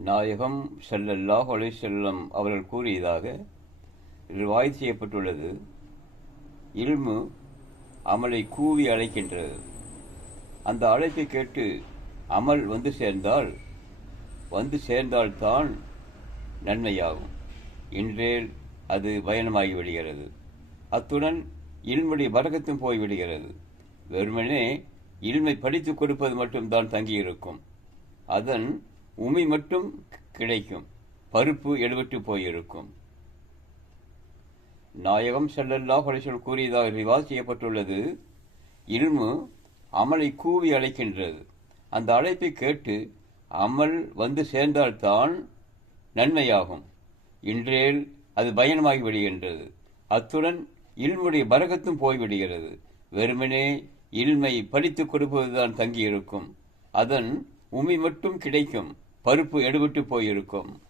நாயகம் ஸல்லல்லாஹு அலைஹி வஸல்லம் அவர்கள் கூறியதாக ரிவாயத் செய்யப்பட்டுள்ளது. இல்மு அமலை கூவி அழைக்கின்றது. அந்த அழைப்பை கேட்டு அமல் வந்து சேர்ந்தால்தான் நன்மையாகும். இன்றேல் அது பயணமாகி விடுகிறது. அத்துடன் இல்முடைய பரக்கத்தும் போய்விடுகிறது. வெறுமனே இல்மை படித்துக் கொடுப்பது மட்டும்தான் தங்கியிருக்கும். அதன் உமி மட்டும் கிடைக்கும். பருப்பு எடுபட்டு போயிருக்கும். நாயகம் ஸல்லல்லாஹு அலைஹி வஸல்லம் கூறியதாக ரிவாயத் செய்யப்பட்டுள்ளது. இல்மு அமலை கூவி அழைக்கின்றது. அந்த அழைப்பை கேட்டு அமல் வந்து சேர்ந்தால்தான் நன்மையாகும். இன்றேல் அது பயணமாகி விடுகின்றது. அத்துடன் இல்முடைய பரக்கத்தும் போய்விடுகிறது. வெறுமனே இல்மை படித்துக் கொடுப்பதுதான் தங்கியிருக்கும். அதன் உமி மட்டும் கிடைக்கும். பருப்பு எடுபட்டு போயிருக்கும்.